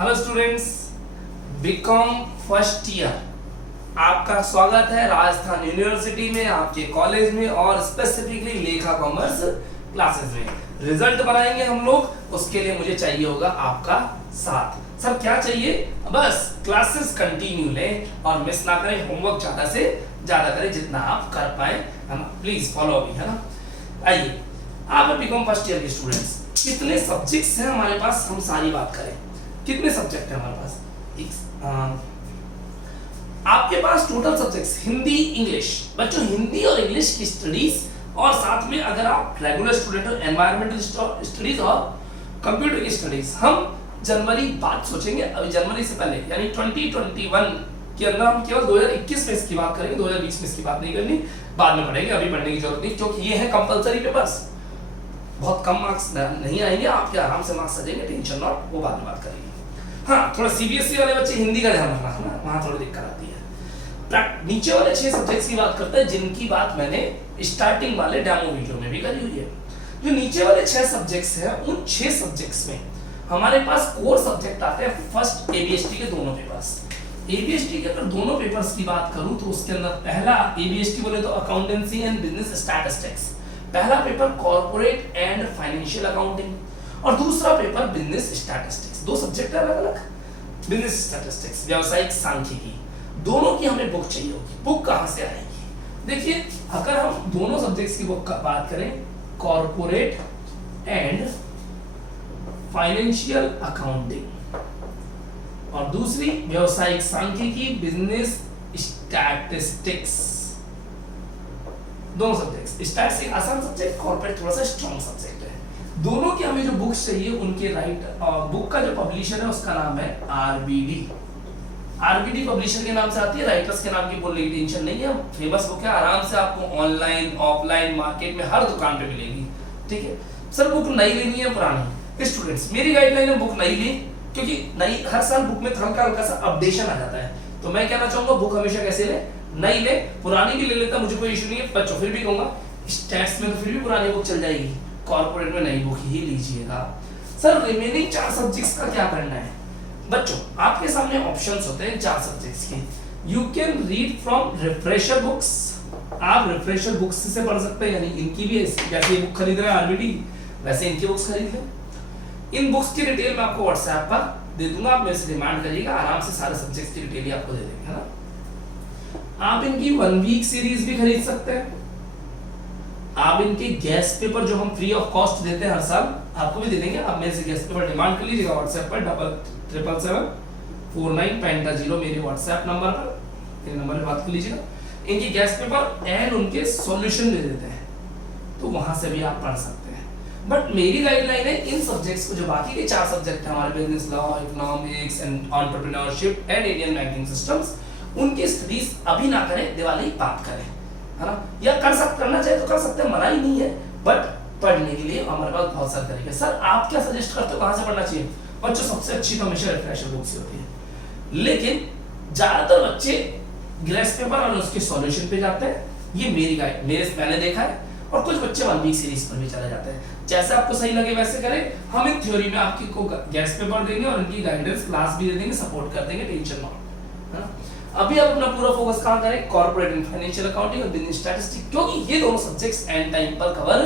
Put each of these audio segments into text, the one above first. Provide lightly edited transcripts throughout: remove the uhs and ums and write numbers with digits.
Hello students, BCom first year आपका स्वागत है राजस्थान यूनिवर्सिटी में, आपके कॉलेज में और स्पेसिफिकली लेखा कॉमर्स क्लासेस में। रिजल्ट बनाएंगे हम लोग, उसके लिए मुझे चाहिए होगा आपका साथ। सर क्या चाहिए? बस क्लासेस कंटिन्यू लें और मिस ना करें, होमवर्क ज्यादा से ज्यादा करें जितना आप कर पाए, है ना। प्लीज फॉलो मी, है ना। आइए, आप बीकॉम फर्स्ट ईयर के स्टूडेंट्स, कितने सब्जेक्ट्स हैं हमारे पास, हम सारी बात करें। कितने सब्जेक्ट है हमारे पास? आपके पास टोटल सब्जेक्ट्स हिंदी इंग्लिश, बच्चों हिंदी और इंग्लिश की स्टडीज, और साथ में अगर आप रेगुलर स्टूडेंट हो एनवायरमेंटल स्टडीज और कंप्यूटर की स्टडीज। हम जनवरी बात सोचेंगे, अभी जनवरी से पहले यानी 2021 के अंदर हम केवल 2021 में इसकी बात करेंगे, 2020 में इसकी बात नहीं करनी, बाद में पढ़ेंगे, अभी पढ़ने की जरूरत नहीं, क्योंकि ये है कंपलसरी पेपर्स। बहुत कम मार्क्स नहीं आएंगे, आपके आराम से मार्क्स आ जाएंगे, टेंशन नॉट, वो बाद में बात करेंगे। हाँ, थोड़ा सीबीएसई वाले बच्चे हिंदी का ध्यान रखना है ना, वहां थोड़ी दिक्कत आती है। नीचे वाले 6 सब्जेक्ट्स की बात करते हैं, जिनकी बात मैंने स्टार्टिंग वाले डेमो वीडियो में भी करी हुई है। जो नीचे वाले 6 सब्जेक्ट्स हैं, उन 6 सब्जेक्ट्स में हमारे पास कोर सब्जेक्ट आते हैं फर्स्ट एबीएसटी के दोनों पेपर्स। एबीएसटी के अगर दोनों पेपर्स की बात करूं तो उसके अंदर पहला एबीएसटी बोले तो अकाउंटेंसी एंड बिजनेस स्टैटिस्टिक्स, पहला paper corporate and financial accounting, और दूसरा पेपर बिजनेस स्टैटिस्टिक्स। दो सब्जेक्ट है अलग अलग, बिजनेस स्टैटिस्टिक्स व्यावसायिक सांख्यिकी। दोनों की हमें बुक चाहिए होगी। बुक कहां से आएगी? देखिए, अगर हम दोनों सब्जेक्ट्स की बुक का बात करें, कॉर्पोरेट एंड फाइनेंशियल अकाउंटिंग और दूसरी व्यावसायिक सांख्यिकी बिजनेस स्टैटिस्टिक्स, दोनों सब्जेक्ट्स। स्टैटिस्टिक्स आसान सब्जेक्ट, कॉर्पोरेट थोड़ा सा स्ट्रॉन्ग सब्जेक्ट है। दोनों की हमें जो बुक्स चाहिए उनके बुक का जो पब्लिशर है उसका नाम है आरबीडी। आरबीडी पब्लिशर के नाम से आती है, राइटर्स के नाम की बोलने की टेंशन नहीं है, फेमस बुक है, आराम से आपको ऑनलाइन ऑफलाइन मार्केट में हर दुकान पे मिलेगी। ठीक है सर, बुक नई लेनी है पुरानी? स्टूडेंट्स, मेरी गाइडलाइन है बुक नई लें, क्योंकि नई हर साल बुक में हल्का हल्का सा अपडेशन आ जाता है। तो मैं कहना चाहूंगा बुक हमेशा कैसे ले, नई ले, पुरानी भी ले लेता, मुझे कोई इशू नहीं है। बच्चों फिर भी कहूंगा स्टैट्स में तो फिर भी पुरानी बुक चल जाएगी, कॉर्पोरेट में नई बुक ही लीजिएगा। सर रिमेनिंग 4 सब्जेक्ट्स का क्या करना है? बच्चों आपके सामने ऑप्शंस होते हैं 4 सब्जेक्ट्स के। You can read from refresher books, आप रिफ्रेशर बुक्स से पढ़ सकते हैं, यानी इनकी भी जैसे ये बुक खरीद रहे हैं आरबीडी, वैसे इनकी बुक्स खरीद लें। इन बुक्स की डिटेल मैं आपको व्हाट्सएप पर दे दूंगा, आप मेरे से डिमांड करिएगा, आराम से सारे सब्जेक्ट्स की डिटेल ही आपको दे देंगे, है ना। आप इनकी 1 वीक सीरीज भी खरीद सकते हैं। आप इनके गेस्ट पेपर जो हम फ्री ऑफ कॉस्ट देते हैं हर साल, आपको भी दे देंगे। आप मेरे से गेस्ट पेपर डिमांड कर लीजिएगा व्हाट्सएप पर 77774950 मेरे व्हाट्सएप नंबर पर, मेरे नंबर पे बात कर लीजिएगा। इनकी गेस्ट पेपर एंड उनके सॉल्यूशन दे देते हैं, तो वहां से भी आप पढ़ सकते हैं। बट मेरी गाइडलाइन है इन सब्जेक्ट्स को, जो बाकी के 4 सब्जेक्ट हैं हमारे, business law, economics and entrepreneurship and Indian banking systems, उनकी स्टडीज अभी ना करें, दिवाली बात करें, है ना। या करना चाहे तो कर सकते हैं, मना ही नहीं है, बट पढ़ने के लिए हमारे पास बहुत सारे तरीके। सर आप क्या सजेस्ट करते हो, कहां से पढ़ना चाहिए? बच्चों सबसे अच्छी तो हमेशा रिफ्रेशर बुक्स होती है, लेकिन ज्यादातर बच्चे ग्रेस पेपर और उसके सॉल्यूशन पे जाते हैं। ये मेरी गाइड, मैंने देखा है, और कुछ बच्चे 1 वीक सीरीज पर भी चले जाते हैं। जैसे आपको सही लगे वैसे करें। हम इन थ्योरी में आपकी को गेस्ट पेपर देंगे और इनकी गाइडेंस क्लास भी दे देंगे, सपोर्ट कर देंगे, टेंशन नॉट, है ना। अभी आप अपना पूरा फोकस कहां करें? कॉर्पोरेट एंड फाइनेंशियल अकाउंटिंग और बिजनेस स्टैटिस्टिक्स, क्योंकि ये दोनों सब्जेक्ट्स एंड टाइम पर कवर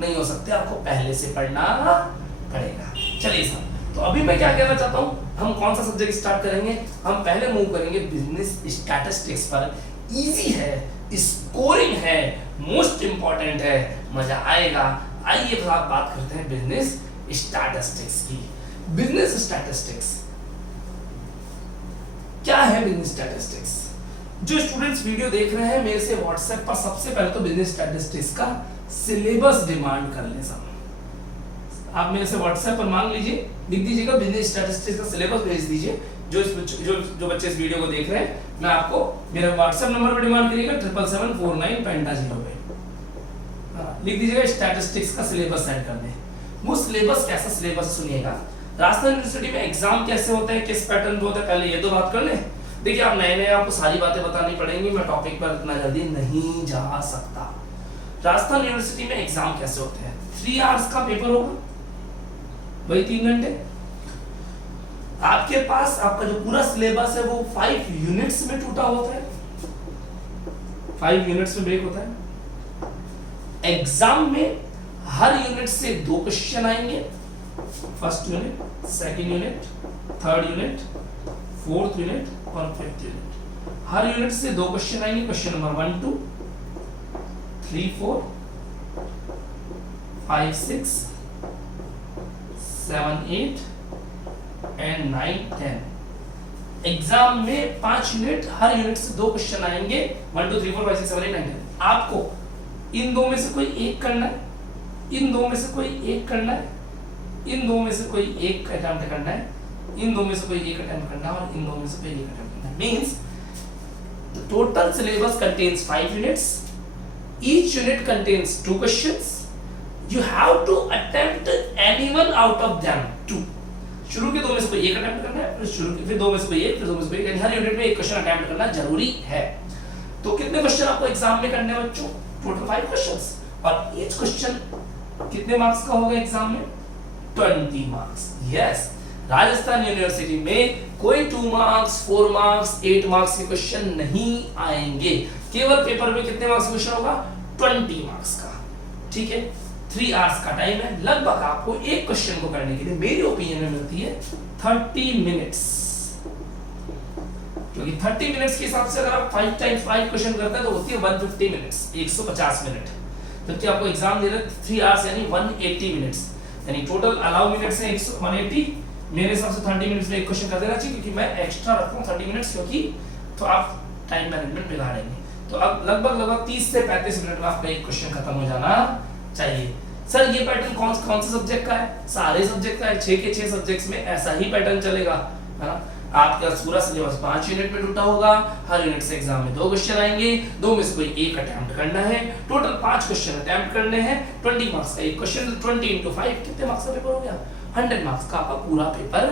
नहीं हो सकते, आपको पहले से पढ़ना पड़ेगा। चलिए सर, तो अभी मैं क्या कहना चाहता हूं, हम कौन सा सब्जेक्ट स्टार्ट करेंगे? हम पहले मूव करेंगे बिजनेस स्टैटिस्टिक्स पर। इजी है, स्कोरिंग है, मोस्ट इंपॉर्टेंट है, मजा आएगा। आइए बात करते हैं बिजनेस स्टैटिस्टिक्स की। बिजनेस स्टैटिस्टिक्स क्या है? बिजनेस स्टैटिस्टिक्स, जो स्टूडेंट्स वीडियो देख रहे हैं मेरे से व्हाट्सएप पर सबसे पहले तो बिजनेस स्टैटिस्टिक्स का सिलेबस डिमांड कर लें। सब आप मेरे से व्हाट्सएप पर मांग लीजिए, लिख दीजिएगा बिजनेस स्टैटिस्टिक्स का सिलेबस भेज दीजिए। जो बच्चे इस वीडियो को देख रहे हैं, मैं आपको मेरे व्हाट्सएप नंबर पर डिमांड करिएगा 77774950 पे, लिख दीजिएगा स्टैटिस्टिक्स का सिलेबस सेंड कर दें। वो सिलेबस कैसा सिलेबस सुनिएगा। राजस्थान यूनिवर्सिटी में एग्जाम कैसे होते हैं, किस पैटर्न पे होता है, पहले ये तो बात कर लें। देखिए आप नए आपको सारी बातें बतानी पड़ेंगी, मैं टॉपिक पर इतना जल्दी नहीं जा सकता। राजस्थान यूनिवर्सिटी में एग्जाम कैसे होते हैं? 3 आवर्स का पेपर होगा, वही 3 घंटे। आपके पास आपका जो पूरा सिलेबस है वो 5 यूनिट्स में टूटा होता है, 5 यूनिट्स में ब्रेक होता है। एग्जाम में हर यूनिट से 2 क्वेश्चन आएंगे, first unit, second unit, third unit, fourth unit और फिफ्थ यूनिट। हर यूनिट से 2 क्वेश्चन आएंगे, क्वेश्चन नंबर 1 2 3 4 5 6 7 8 एंड 9 10। एग्जाम में 5 यूनिट, हर यूनिट से 2 क्वेश्चन आएंगे, 1 2 3 4 5 6 7 8 9 10। आपको इन दो में से कोई एक करना है, इन दो में से कोई एक करना है, इन दो में से कोई एक अटेम्प्ट करना है, इन दो में से कोई एक अटेम्प्ट करना है और इन दो में से कोई एक अटेम्प्ट करना है। Means the total syllabus contains 5 units, each unit contains 2 questions, you have to attempt any one out of them 2। शुरू के 2 में से कोई एक अटेम्प्ट करना है, फिर 2 में से कोई एक, फिर 2 में से कोई एक, यानी हर यूनिट में एक क्वेश्चन अटेम्प्ट करना जरूरी है। तो कितने क्वेश्चन आपको एग्जाम में करने हैं बच्चों? टोटल 5 क्वेश्चंस, और ईच क्वेश्चन कितने मार्क्स का होगा एग्जाम में? 20 मार्क्स। यस, राजस्थान यूनिवर्सिटी में कोई 2 मार्क्स, 4 मार्क्स, 8 मार्क्स के क्वेश्चन नहीं आएंगे। केवल पेपर में कितने मार्क्स क्वेश्चन होगा? 20 मार्क्स का। ठीक है, 3 आवर्स का टाइम है, लगभग आपको एक क्वेश्चन को करने के लिए मेरी ओपिनियन में मिलती है 30 मिनट्स, क्योंकि 30 मिनट्स के हिसाब से अगर आप 5 टाइम्स 5 क्वेश्चन करते हैं तो होती है 150 मिनट्स, 150 मिनट। जबकि आपको एग्जाम दे रहे हैं 3 आवर्स यानी 180 मिनट्स, यानी टोटल अलाउ मिनट्स हैं 180। मेरे हिसाब से 30 मिनट्स में एक क्वेश्चन कर देना चाहिए, क्योंकि मैं एक्स्ट्रा रखता हूँ 30 मिनट्स, क्योंकि तो आप टाइम मैनेजमेंट बिगाड़ेंगे। तो अब लगभग 30 से 35 मिनट में आपका एक क्वेश्चन खत्म हो जाना चाहिए। सर ये पैटर्न कौन से सब्जेक्ट का है? सारे सब्जेक्ट का है, 6 के 6 सब्जेक्ट्स में ऐसा ही पैटर्न चलेगा, है ना। आपका पूरा सिलेबस 5 यूनिट में टूटा होगा, हर यूनिट से एग्जाम में 2 क्वेश्चन आएंगे, 2 में से कोई एक अटेम्प्ट करना है, टोटल 5 क्वेश्चन अटेम्प्ट करने हैं, 20 मार्क्स का एक क्वेश्चन, 20 into 5 कितने मार्क्स का पेपर हो गया? 100 मार्क्स का आपका पूरा पेपर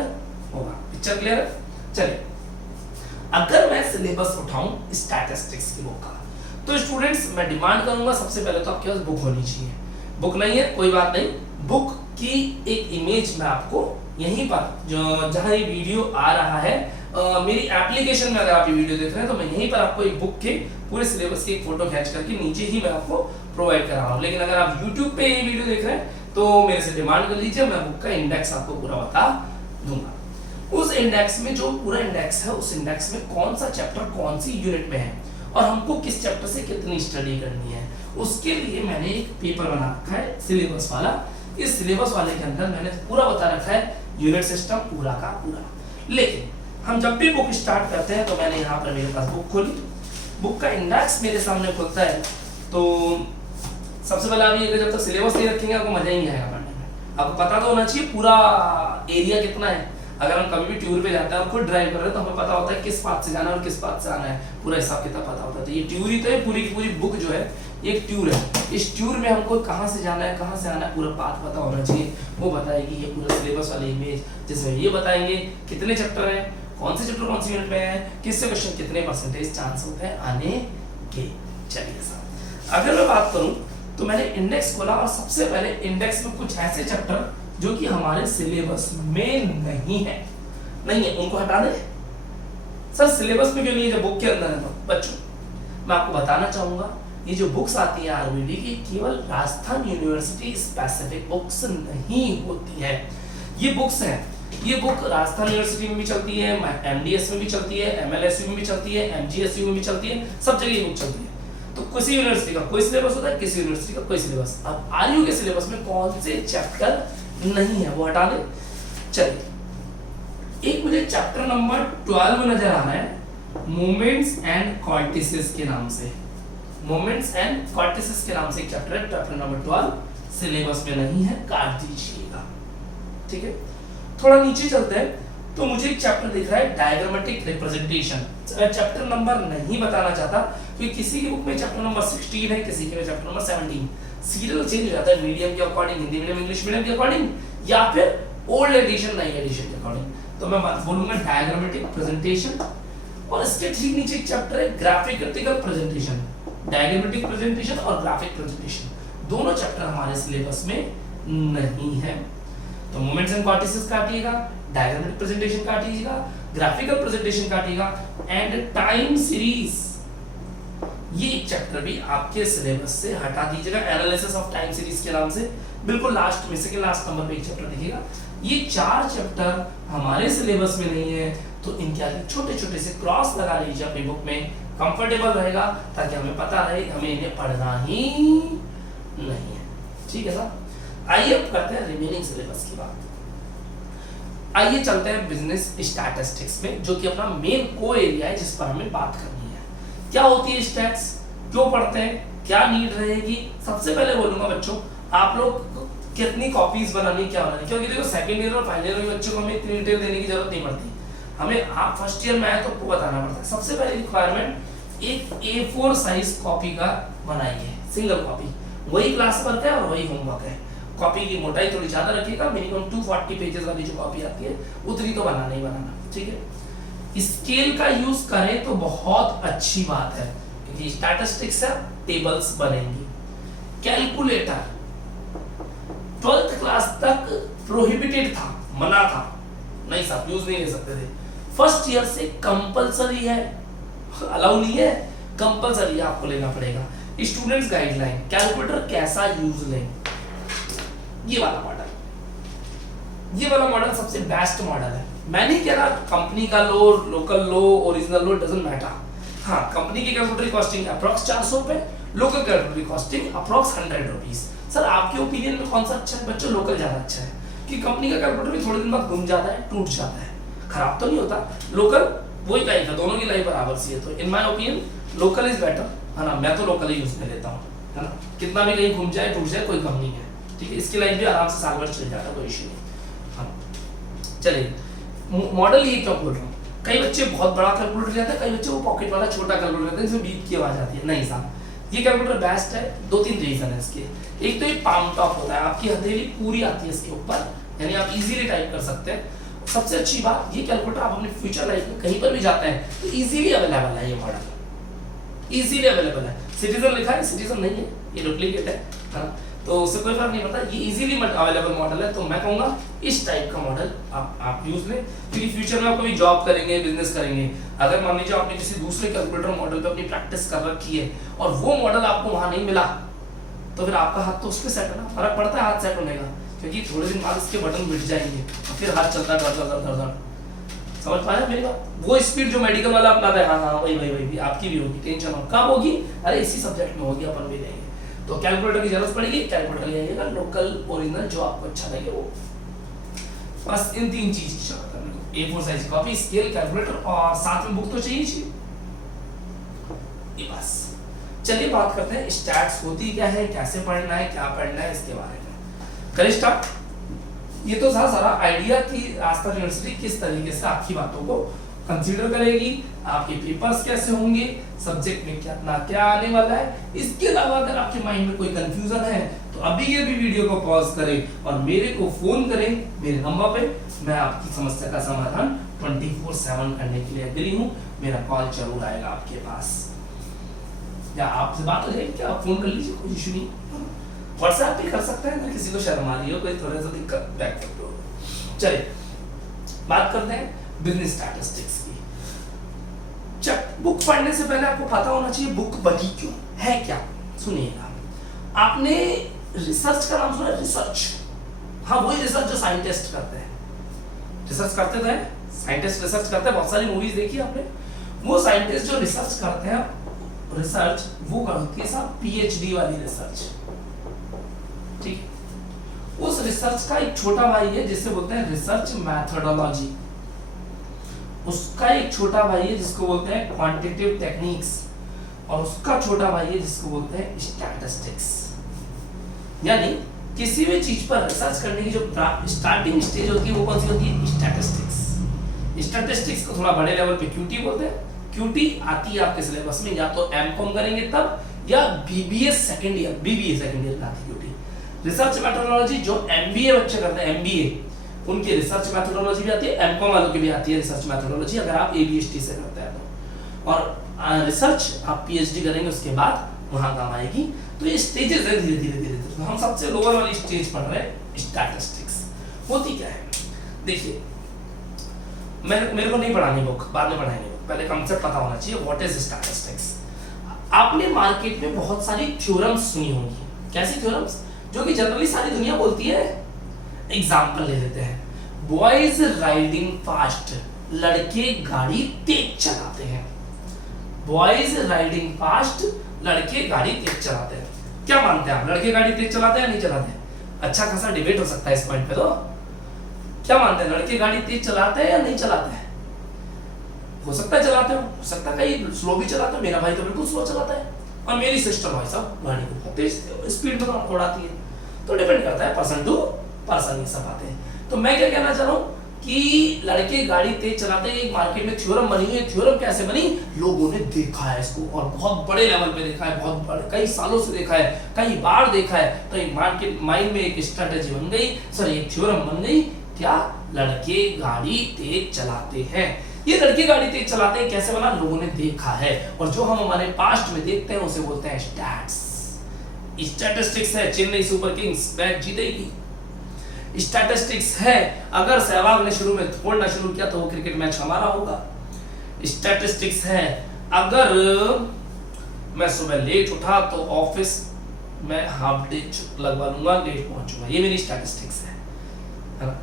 होगा। पिक्चर क्लियर है? चलिए, अगर मैं सिलेबस उठाऊं स्टैटिस्टिक्स की बुक का, तो स्टूडेंट्स मैं डिमांड करूंगा सबसे पहले तो आपके पास बुक होनी चाहिए। बुक नहीं है कोई बात नहीं, बुक की एक इमेज मैं आपको यहीं पर जो जहां ये वीडियो आ रहा है, मेरी एप्लीकेशन में अगर आप ये वीडियो देख रहे हैं तो मैं यहीं पर आपको एक बुक के पूरे सिलेबस की एक फोटो खींच करके नीचे ही मैं आपको प्रोवाइड कर रहा हूँ। लेकिन अगर आप YouTube पे ये वीडियो देख रहे हैं तो मेरे से डिमांड कर लीजिए, मैं बुक का इंडेक्स आपको पूरा बता दूंगा। उस इंडेक्स में जो पूरा इंडेक्स है, उस इंडेक्स में कौन सा चैप्टर कौन सी यूनिट में है और हमको किस चैप्टर से कितनी स्टडी करनी है, उसके लिए मैंने एक पेपर बना रखा है सिलेबस वाला। इस सिलेबस वाले के अंदर मैंने पूरा बता रखा है यूनिट सिस्टम पूरा का पूरा। लेकिन हम जब भी बुक स्टार्ट करते हैं तो मैंने यहाँ पर मेरे पास बुक खोली, बुक का इंडेक्स मेरे सामने खुलता है, तो सबसे पहले अभी जब तक सिलेबस नहीं रखेंगे आपको मजा ही नहीं आएगा पढ़ने में। आपको पता तो होना चाहिए पूरा एरिया कितना है। अगर हम कभी भी टूर पे जाते हैं और खुद ड्राइव कर रहे हैं तो हमें पता होता है किस पाथ से जाना है और किस पाथ से आना है, पूरा हिसाब किताब पता होता है। तो ये ट्यूर ही तो है, पूरी की पूरी बुक जो है एक ट्यूर है। इस ट्यूर में हमको कहाँ से जाना है, कहाँ से आना है, पूरा पाथ पता होना चाहिए। वो बताएगी ये पूरा सिलेबस वाली इमेज, जिसमें ये बताएंगे कितने चैप्टर हैं, कौन से चैप्टर कौन सी यूनिट में है, किससे क्वेश्चन कितने परसेंटेज चांस होते हैं आने के। चलिए साहब, अगर मैं बात करूं तो मैंने इंडेक्स खोला और सबसे पहले इंडेक्स में कुछ ऐसे चैप्टर जो कि हमारे सिलेबस में नहीं है उनको हटा दें। सर सिलेबस में क्यों नहीं है जब बुक के अंदर है? तो बच्चों मैं आपको बताना चाहूंगा, ये जो बुक्स आती है आरबीडी की केवल राजस्थान यूनिवर्सिटी स्पेसिफिक बुक्स नहीं होती है। ये बुक्स हैं, ये बुक राजस्थान यूनिवर्सिटी में भी चलती है, एमडीएस में भी चलती है, एमएलएसयू में भी चलती है, एमजीएसयू में भी चलती है, सब जगह ये बुक चलती है। तो किसी यूनिवर्सिटी का कोई सिलेबस होता है, किसी यूनिवर्सिटी का कोई सिलेबस। अब आरयू के सिलेबस में कौन से चैप्टर नहीं है वो हटा दें। चलिए, एक मुझे चैप्टर नंबर 12 नजर आ रहा है, मोमेंट्स एंड कॉर्टिसेस के नाम से। मोमेंट्स एंड कॉर्टिसेस के नाम से एक चैप्टर है, चैप्टर नंबर 12 सिलेबस में नहीं है, काट दीजिएगा। ठीक है, थोड़ा नीचे चलते हैं तो मुझे एक चैप्टर दिख रहा है डायग्रामेटिक रिप्रेजेंटेशन। चैप्टर नंबर नहीं बताना चाहता क्योंकि किसी की बुक में चैप्टर नंबर 16 है, किसी के में चैप्टर नंबर 17। सीरियल चेंज हो जाता है मीडियम के according, Hindi medium English medium के अकॉर्डिंग, या फिर ओल्ड एडिशन नई एडिशन के अकॉर्डिंग। तो मैं बोलूंगा डायग्रामेटिक प्रेजेंटेशन, और इसके ठीक नीचे एक चैप्टर है ग्राफिकल प्रेजेंटेशन। डायग्रामेटिक प्रेजेंटेशन और ग्राफिक प्रेजेंटेशन दोनों चैप्टर हमारे सिलेबस में नहीं है। तो मोमेंट्स एंड कॉर्टिसेस काटिएगा, डायग्रामेटिक प्रेजेंटेशन काटिएगा, ग्राफिकल प्रेजेंटेशन काटिएगा एंड टाइम सीरीज, ये एक चैप्टर भी आपके सिलेबस से हटा दीजिएगा। एनालिसिस ऑफ टाइम सीरीज के नाम से बिल्कुल लास्ट में, सेकंड लास्ट नंबर पे एक चैप्टर दिखेगा। ये 4 चैप्टर हमारे सिलेबस में नहीं है, तो इनके आगे छोटे छोटे से क्रॉस लगा लीजिए अपनी बुक में, कंफर्टेबल रहेगा, ताकि हमें पता रहे हमें इन्हें पढ़ना ही नहीं है। ठीक है सर, आइए अब करते हैं रिमेनिंग सिलेबस की बात। आइए चलते हैं बिजनेस स्टैटिस्टिक्स में, जो कि अपना मेन को एरिया है जिस पर हमें बात करनी है। क्या होती है स्टैट्स, क्यों पढ़ते हैं, क्या नीड रहेगी। सबसे पहले बोलूंगा बच्चों, आप लोग कितनी कॉपीज बनानी, क्या बनानी, क्योंकि देखो सेकंड ईयर और फाइनल ईयर में बच्चों को हमें इतनी डिटेल देने की जरूरत नहीं पड़ती। हमें आप फर्स्ट ईयर में आए तो आपको बताना पड़ता है। सबसे पहले रिक्वायरमेंट एक A4 साइज कॉपी का बनाइए, सिंगल कॉपी, वही क्लास वर्क है और वही होमवर्क है। कॉपी की मोटाई थोड़ी ज्यादा रखिएगा, मिनिमम 240 पेजेस वाली जो कॉपी आती है उतनी तो बनाना ही बनाना। ठीक है, स्केल का यूज करें तो बहुत अच्छी बात है, क्योंकि स्टैटिस्टिक्स से टेबल्स बनेंगी। कैलकुलेटर 12th क्लास तक प्रोहिबिटेड था, मना था, नहीं साहब यूज नहीं ले सकते थे। फर्स्ट ईयर से कंपलसरी है, अलाउ नहीं है, कंपलसरी आपको लेना पड़ेगा। स्टूडेंट्स गाइडलाइन, कैलकुलेटर कैसा यूज लें, ये वाला मॉडल, ये वाला मॉडल सबसे बेस्ट मॉडल है। मैं नहीं कह रहा कंपनी का लो, लोकल लो, ओरिजिनल लो, डजंट मैटर। हाँ, कंपनी की कैलकुलेटर कॉस्टिंग अप्रॉक्स 400 रुपए, local calculator costing approx 100 rupees. Sir आपके ओपिनियन में कौन सा अच्छा है? बच्चों लोकल ज्यादा अच्छा है, कि कंपनी का कैलकुलेटर भी थोड़े दिन बाद घूम जाता है, टूट जाता है, खराब तो नहीं होता। लोकल वही टाइप है, दोनों की लाइफ बराबर सी है, तो in my opinion local is better, है ना। मैं तो लोकल ही यूज में लेता हूँ, है ना, कितना भी कहीं घूम जाए टूट जाए कोई गम नहीं है। ठीक है, इसकी लाइफ भी आराम से साल भर चल जाता है, कोई इश्यू नहीं। हाँ चलिए, मॉडल ये क्यों बोल रहा हूँ, कई बच्चे बहुत बड़ा कैलकुलेटर लेते हैं, कई बच्चे वो पॉकेट वाला छोटा कैलकुलेटर लेते हैं जिसमें बीप की आवाज आती है। नहीं साहब, ये कैलकुलेटर बेस्ट है, 2-3 रीजन है इसके। एक तो ये पाम टॉप होता है, आपकी हथेली पूरी आती है इसके ऊपर, यानी आप इजीली टाइप कर सकते हैं। सबसे अच्छी बात, ये कैलकुलेटर आप अपने फ्यूचर लाइफ में कहीं पर भी जाते हैं तो इजीली अवेलेबल है, ये मॉडल इजीली अवेलेबल है। सिटीजन लिखा है, सिटीजन नहीं है, ये डुप्लीकेट है, हाँ, तो उससे कोई फर्क नहीं पड़ता, ये इजीली अवेलेबल मॉडल है। तो मैं कहूँगा इस टाइप का मॉडल आप यूज लें, क्योंकि फ्यूचर में आप कभी जॉब करेंगे, बिजनेस करेंगे, अगर मान लीजिए आपने किसी दूसरे कैलकुलेटर मॉडल पे अपनी प्रैक्टिस कर रखी है और वो मॉडल आपको वहां नहीं मिला, तो फिर आपका हाथ तो उस पर सेट है ना, फर्क पड़ता है हाथ सेट होने का, क्योंकि थोड़े दिन बाद इसके बटन मिट जाएंगे और फिर हाथ चलता है। समझ पाया मेरी बात? वो स्पीड जो मेडिकल वाला अपनाता है, हाँ वही आपकी भी होगी, टेंशन हो। कब होगी? अरे इसी सब्जेक्ट में होगी, अपन भी लेंगे। तो कैलकुलेटर की जरूरत पड़ेगी, कैलकुलेटर ले आइएगा, लोकल ओरिजिनल जो आपको अच्छा लगे वो। बस इन 3 चीज की जरूरत है, A4 size copy, scale, calculator और साथ में बुक तो चाहिए। ये बस। चलिए बात करते हैं स्टैट्स होती क्या है, कैसे पढ़ना है, क्या पढ़ना है, इसके बारे में करें स्टार्ट। ये तो था सारा आइडिया कि आस्था यूनिवर्सिटी किस तरीके से आपकी बातों को कंसीडर करेगी, आपके पेपर्स कैसे होंगे, सब्जेक्ट में क्या आने वाला है। इसके अलावा अगर आपके माइंड में कोई कंफ्यूजन है तो अभी ये भी वीडियो को पॉज करें और मेरे को फोन करें मेरे नंबर पे। मैं आपकी समस्या का समाधान 24/7 करने के लिए एग्री हूँ, मेरा कॉल जरूर आएगा आपके पास, या आपसे बात हो जाएगी, क्या आप फोन कर लीजिए, कोई इशू नहीं। व्हाट्सएप भी कर सकते हैं, किसी को शर्म आ रही हो, कोई थोड़ा सा दिक्कत बैक कर दो। चलिए बात करते हैं बिजनेस स्टैटिस्टिक्स की। बुक पढ़ने से पहले आपको पता होना चाहिए बुक बनी क्यों है, क्या। सुनिएगा, आपने रिसर्च का नाम सुना? रिसर्च, हाँ वही रिसर्च जो साइंटिस्ट करते हैं, रिसर्च करते थे साइंटिस्ट, रिसर्च करते हैं, बहुत सारी मूवीज देखी आपने। वो साइंटिस्ट जो रिसर्च करते हैं, रिसर्च वो करती है साहब PhD वाली रिसर्च। ठीक, उस रिसर्च का एक छोटा भाई है जिसे बोलते हैं रिसर्च मैथोडोलॉजी, उसका एक छोटा भाई है जिसको बोलते हैं क्वांटिटेटिव टेक्निक्स, और उसका छोटा भाई है जिसको बोलते हैं स्टैटिस्टिक्स। यानी किसी भी चीज पर रिसर्च करने की जो स्टार्टिंग स्टेज होती है वो कौन सी होती है? स्टैटिस्टिक्स। स्टैटिस्टिक्स को थोड़ा बड़े लेवल पे QT बोलते हैं। QT आती है आपके सिलेबस में, या तो M.Com करेंगे तब, या BBA सेकंड ईयर में आती है QT। रिसर्च मेथोडोलॉजी जो MBA बच्चे करते हैं, MBA, उनकी रिसर्च मेथोडोलॉजी भी आती है, M.Com वालों की भी आती है रिसर्च मेथोडोलॉजी, अगर आप ABST से करते हैं तो। और रिसर्च आप PhD करेंगे उसके बाद वहां काम आएगी। तो ये स्टेजेस है धीरे धीरे। तो हम सबसे लोअर वाली स्टेज पढ़ रहे हैं, स्टैटिस्टिक्स। होती क्या है देखिए, मेरे को नहीं पढ़ानी बुक, बाद में पढ़ाएंगे बुक, पहले कंसेप्ट पता होना चाहिए व्हाट इज स्टैटिस्टिक्स। आपने मार्केट में बहुत सारी थ्योरम्स सुनी होंगी। कैसी थ्योरम्स? जो कि जनरली सारी दुनिया बोलती है। एग्जांपल ले लेते हैं, बॉयज राइडिंग फास्ट, लड़के गाड़ी तेज चलाते हैं। बॉयज राइडिंग फास्ट, लड़के गाड़ी तेज चलाते हैं। क्या मानते हैं आप, लड़के गाड़ी तेज चलाते हैं या नहीं चलाते हैं? अच्छा खासा डिबेट हो सकता है इस पॉइंट पे। तो क्या मानते हैं, लड़के गाड़ी तेज चलाते हैं या नहीं चलाते हैं? हो सकता है चलाते हो सकता है कहीं स्लो भी चलाते हो। मेरा भाई तो बिल्कुल स्लो चलाता है, और मेरी सिस्टर भाई साहब गाड़ी को बहुत तेज स्पीड में उड़ाती है। तो डिपेंड करता है पर्सन टू पर्सन, ये सब बातें। तो मैं क्या कहना चाह रहा हूँ कि लड़के गाड़ी तेज चलाते हैं, एक मार्केट में थ्योरम बनी हुई है। थ्योरम कैसे बनी? लोगों ने देखा है इसको, और बहुत बड़े लेवल पे देखा है, बहुत बड़े कई सालों से देखा है, कई बार देखा है। तो एक मार्केट माइंड में एक स्ट्रेटेजी बन गई, सॉरी एक थ्योरम बन गई। क्या? लड़के गाड़ी तेज चलाते हैं। ये लड़के गाड़ी तेज चलाते हैं कैसे बना? लोगों ने देखा है, और जो हम हमारे पास्ट में देखते हैं उसे बोलते हैं स्टैट्स। स्टैटिस्टिक्स है चेन्नई सुपर किंग्स मैच जीतेगी। स्टैटिस्टिक्स है अगर सहवाग ने शुरू में छोड़ना शुरू किया तो वो क्रिकेट मैच हमारा होगा। स्टैटिस्टिक्स है अगर मैं सुबह लेट उठा तो ऑफिस में हाफ डे लगवा लूंगा, लेट पहुंचूंगा। ये मेरी स्टैटिस्टिक्स है ना?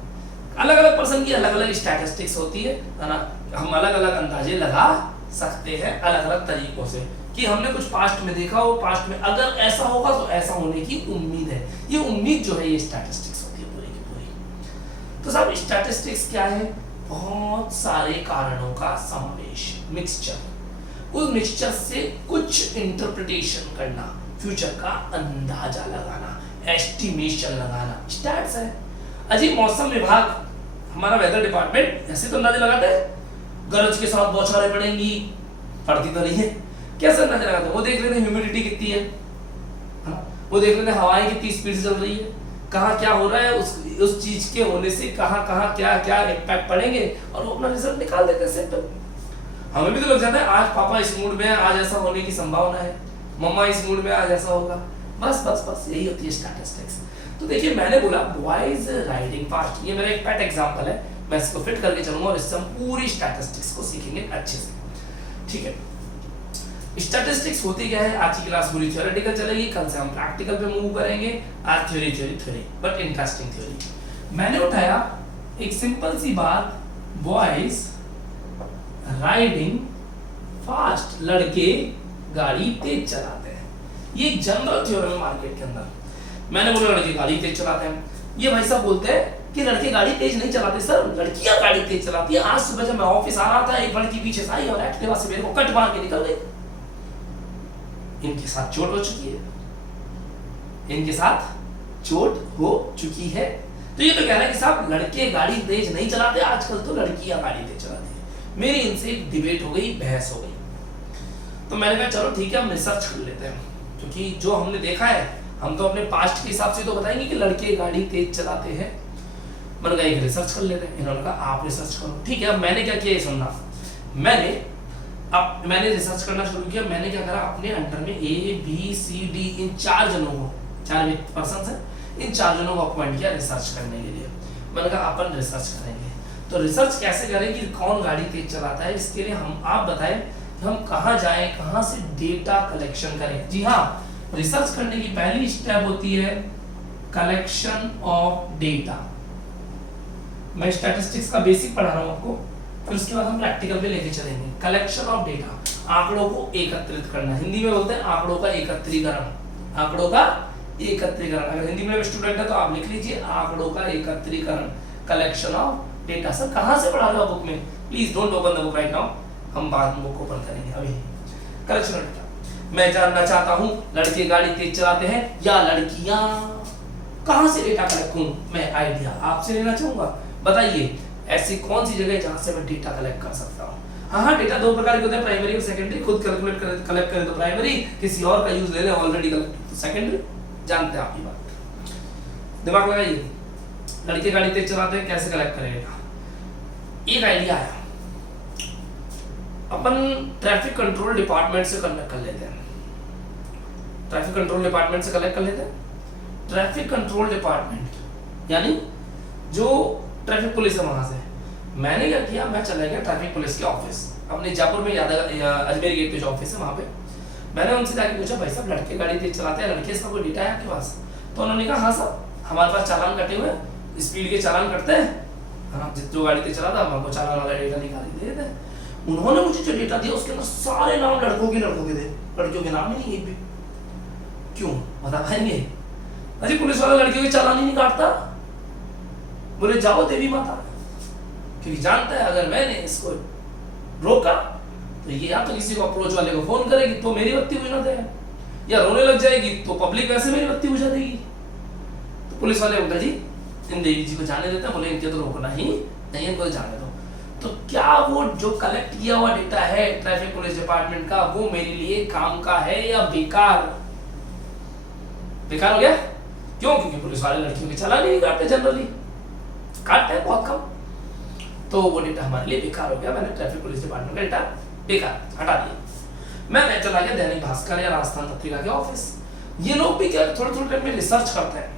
अलग अलग पर्सन की अलग अलग स्टैटिस्टिक्स होती है ना? हम अलग अलग अंदाजे लगा सकते हैं अलग अलग तरीकों से, कि हमने कुछ पास्ट में देखा हो, पास्ट में अगर ऐसा होगा तो ऐसा होने की उम्मीद है। ये उम्मीद जो है ये स्टैटिस्टिक्स होती है पूरी की पूरी। तो साहब स्टैटिस्टिक्स क्या है? बहुत सारे कारणों का समावेश, मिक्सचर। उस मिक्सचर से कुछ इंटरप्रिटेशन करना, फ्यूचर का अंदाजा लगाना, एस्टिमेशन लगाना, स्टैट्स है। अजी मौसम विभाग हमारा वेदर डिपार्टमेंट ऐसे तो अंदाजे लगाता है, गरज के साथ बौछारें पड़ेंगी, पड़ती तो नहीं है। कैसे अंदाजा लगाते हैं? वो देख लेते हैं ह्यूमिडिटी कितनी है, वो देख लेते हैं हवाएं कितनी स्पीड से चल रही है, कहाँ क्या हो रहा है, उस चीज के होने से कहाँ कहाँ क्या क्या इम्पैक्ट पड़ेंगे, और वो अपना रिजल्ट निकाल देते हैं सिंपल। हमें भी तो लग जाता है आज पापा इस मूड में है, आज ऐसा होने की संभावना है, मम्मा इस मूड में आज ऐसा होगा। बस बस बस यही होती है स्टैटिस्टिक्स। तो देखिए मैंने बोला बॉयज राइडिंग फास्ट, ये मेरा एक पेट एग्जांपल है, मैं इसको फिट करके चलूंगा और इससे हम पूरी स्टैटिस्टिक्स को सीखेंगे अच्छे से। ठीक है, स्टैटिस्टिक्स होती क्या है? आज की क्लास पूरी थ्योरेटिकल चलेगी, कल से हम प्रैक्टिकल पे मूव करेंगे। आज theory theory theory but interesting theory. मैंने उठाया एक सिंपल सी बात, बॉयज राइडिंग फास्ट, लड़के गाड़ी तेज चलाते हैं। ये एक जनरल थ्योरम है मार्केट के अंदर। मैंने बोला लड़के गाड़ी तेज चलाते हैं, ये भाई साहब बोलते हैं कि लड़के गाड़ी तेज नहीं चलाते सर, लड़कियां गाड़ी तेज चलाती है। आज सुबह जब मैं ऑफिस आ रहा था एक लड़की पीछे से आई और एक्टिवा से मेरे को कट मार के निकल गई। इनके साथ चोट हो चुकी है, इनके साथ चोट हो चुकी है। तो ये तो कह रहा है कि साहब लड़के गाड़ी तेज नहीं चलाते, आजकल तो लड़कियां गाड़ी तेज चलाती है। मेरी इनसे एक डिबेट हो गई, बहस हो गई। तो मैंने कहा चलो ठीक है हम रिसर्च कर लेते हैं, क्योंकि जो हमने देखा है हम तो अपने पास्ट के हिसाब से तो बताएंगे कि लड़के गाड़ी तेज चलाते हैं। मैंने कहा एक रिसर्च कर लेते हैं। इन्होंने कहा आप रिसर्च करो। ठीक है, अब मैंने क्या किया ये सुनना। मैंने रिसर्च करना शुरू किया। मैंने क्या करा, अपने अंडर में ABCD इन 4 जनों को, 4 पर्सन है, इन 4 जनों को अपॉइंट किया रिसर्च करने के लिए। मैंने कहा अपन रिसर्च करेंगे। तो रिसर्च कैसे करें कि कौन गाड़ी तेज चलाता है, इसके लिए आप बताएं कि हम कहाँ जाएं, कहाँ से डेटा कलेक्शन करें। जी हाँ, रिसर्च करने की पहली स्टेप होती है कलेक्शन ऑफ डेटा। मैं स्टैटिस्टिक्स का बेसिक पढ़ा रहा हूँ आपको, फिर उसके बाद हम प्रैक्टिकल पे लेके चलेंगे। कलेक्शन ऑफ डेटा, आंकड़ों को एकत्रित करना, हिंदी में बोलते हैं आंकड़ों का एकत्रीकरण। आंकड़ों का एकत्रीकरण, अगर हिंदी में स्टूडेंट है तो आप लिख लीजिए आंकड़ों का एकत्रीकरण, कलेक्शन ऑफ डेटा। सर कहाँ से पढ़ा रहे हो बुक में? Please don't open the book right now, हम बाद में बुक ओपन करेंगे। अभी कलेक्शन ऑफ डेटा। मैं जानना चाहता हूँ लड़के गाड़ी तेज चलाते हैं या लड़कियां, कहाँ से डेटा कलेक्ट करूं? मैं आइडिया आपसे लेना चाहूंगा। बताइए ऐसी कौन सी जगह है जहां से मैं डेटा कलेक्ट कर सकता हूँ? हाँ, डेटा 2 प्रकार के होते हैं, प्राइमरी और सेकेंडरी। खुद कलेक्ट करें तो प्राइमरी, किसी और का यूज ले लें ऑलरेडी कलेक्ट तो सेकेंडरी। जानते हैं आपकी बात, दिमाग लगाइए। लड़के गाड़ी तेज चलाते हैं, कैसे कलेक्ट करें डेटा? एक आइडिया आया, अपन ट्रैफिक कंट्रोल डिपार्टमेंट से कनेक्ट कर लेते हैं। ट्रैफिक कंट्रोल डिपार्टमेंट से कलेक्ट कर लेते हैं। ट्रैफिक कंट्रोल डिपार्टमेंट यानी जो ट्रैफिक पुलिस है वहां से मैंने क्या किया, मैं चला गया ट्रैफिक पुलिस के ऑफिस, अपने जयपुर में अजमेर गेट पे जो ऑफिस है वहाँ पे। मैंने उनसे जाके पूछा, भाई साहब लड़के गाड़ी तेज चलाते हैं, लड़के इसका कोई डेटा है आपके पास? तो उन्होंने कहा हाँ साहब, हमारे पास चालान कटे हुए हैं, स्पीड के चालान कटते हैं, हाँ जो गाड़ी तेज चलाता हम आपको चालान वाला डेटा निकाल के दे देते हैं। उन्होंने मुझे जो डेटा दिया उसके अंदर सारे नाम लड़कों के थे, लड़कियों के नाम ही नहीं एक भी। क्यों बता पाएंगे? अरे पुलिस वाला लड़कियों के चालान ही नहीं काटता। बोले जाओ देवी माता, क्योंकि जानता है अगर मैंने इसको रोका तो ये या तो किसी को अप्रोच वाले को फोन करेगी तो मेरी बत्ती बुझा देगा, या रोने लग जाएगी तो पब्लिक वैसे मेरी बत्ती बुझा देगी। तो पुलिस वाले बोलते जी इन देवी जी को जाने देते हैं, बोले इनके तो रोकना ही नहीं, इनको जाने दो। तो क्या वो जो कलेक्ट किया हुआ डेटा है ट्रैफिक पुलिस डिपार्टमेंट का, वो मेरे लिए काम का है या बेकार? बेकार हो गया। क्यों? क्योंकि पुलिस वाले लड़कियों के चालान नहीं काटते, जनरली काटते हैं बहुत कम, तो वो डेटा हमारे लिए बेकार हो गया। मैंने ट्रैफिक पुलिस डिपार्टमेंट का डेटा बेकार हटा दिया। मैं चला गया दैनिक भास्कर या राजस्थान पत्रिका के ऑफिस। ये लोग भी क्या थोड़े थोड़े टाइम में रिसर्च करते हैं,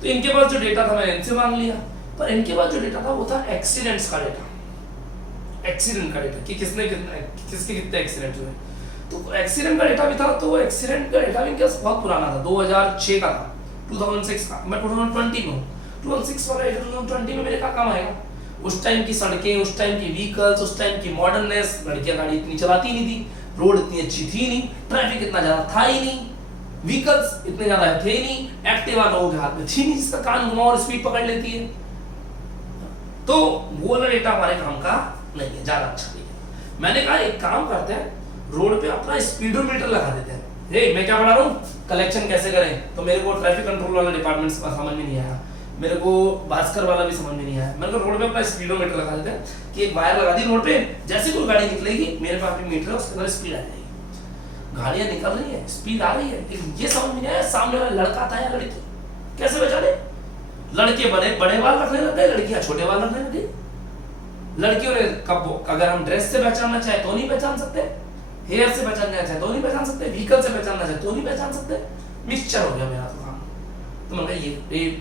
तो इनके पास जो डेटा था मैंने इनसे मांग लिया, पर इनके पास जो डेटा था वो था एक्सीडेंट्स का डेटा, एक्सीडेंट का डेटा कि किसके कितने एक्सीडेंट हुए। तो एक्सीडेंट का डेटा भी था, तो वो एक्सीडेंट का डेटा भी इनके पास बहुत पुराना था, 2006 का था, 2006 का। मैं 2020 में हूँ, 2006 वाला 2020 में मेरे का काम आएगा। उस टाइम की सड़कें, उस टाइम की व्हीकल्स, उस टाइम की मॉडर्ननेस, लड़कियां गाड़ी इतनी चलाती नहीं थी, रोड इतनी अच्छी थी नहीं, ट्रैफिक इतना ज्यादा था ही नहीं, व्हीकल्स इतने ज्यादा थे नहीं, एक्टिवा लोगों के हाथ में थी नहीं जिसका कान घुमाओ और स्पीड पकड़ लेती है। तो वो वाला डेटा हमारे काम का नहीं है, ज्यादा अच्छा नहीं है। मैंने कहा एक काम करते हैं, रोड पे अपना स्पीडोमीटर लगा देते हैं। मैं क्या पढ़ा रहा हूँ, कलेक्शन कैसे करें, तो मेरे को ट्रैफिक कंट्रोल वाला डिपार्टमेंट समझ में नहीं आया, मेरे को भास्कर वाला भी समझ में नहीं आया। मैंने कहा रोड पे अपना स्पीडोमीटर लगा देते हैं कि एक वायर लगा दी रोड पे, जैसे कोई गाड़ी निकलेगी मेरे पास भी मीटर है, उसके अंदर स्पीड आ जाएगी। गाड़ियां निकल रही है, स्पीड आ रही है, लेकिन ये समझ में नहीं आया सामने वाला लड़का था या लड़की, कैसे पहचाने? लड़के बड़े बाल रखने लग गए, लड़कियां छोटे बाल रखने लगी। लड़कियों ने कब, अगर हम ड्रेस से पहचानना चाहे तो नहीं पहचान सकते, हेयर से पहचानना चाहे तो नहीं पहचान सकते, व्हीकल से पहचानना चाहे तो नहीं पहचान सकते। मिक्सचर हो गया मेरा तो काम। तो मैंने ये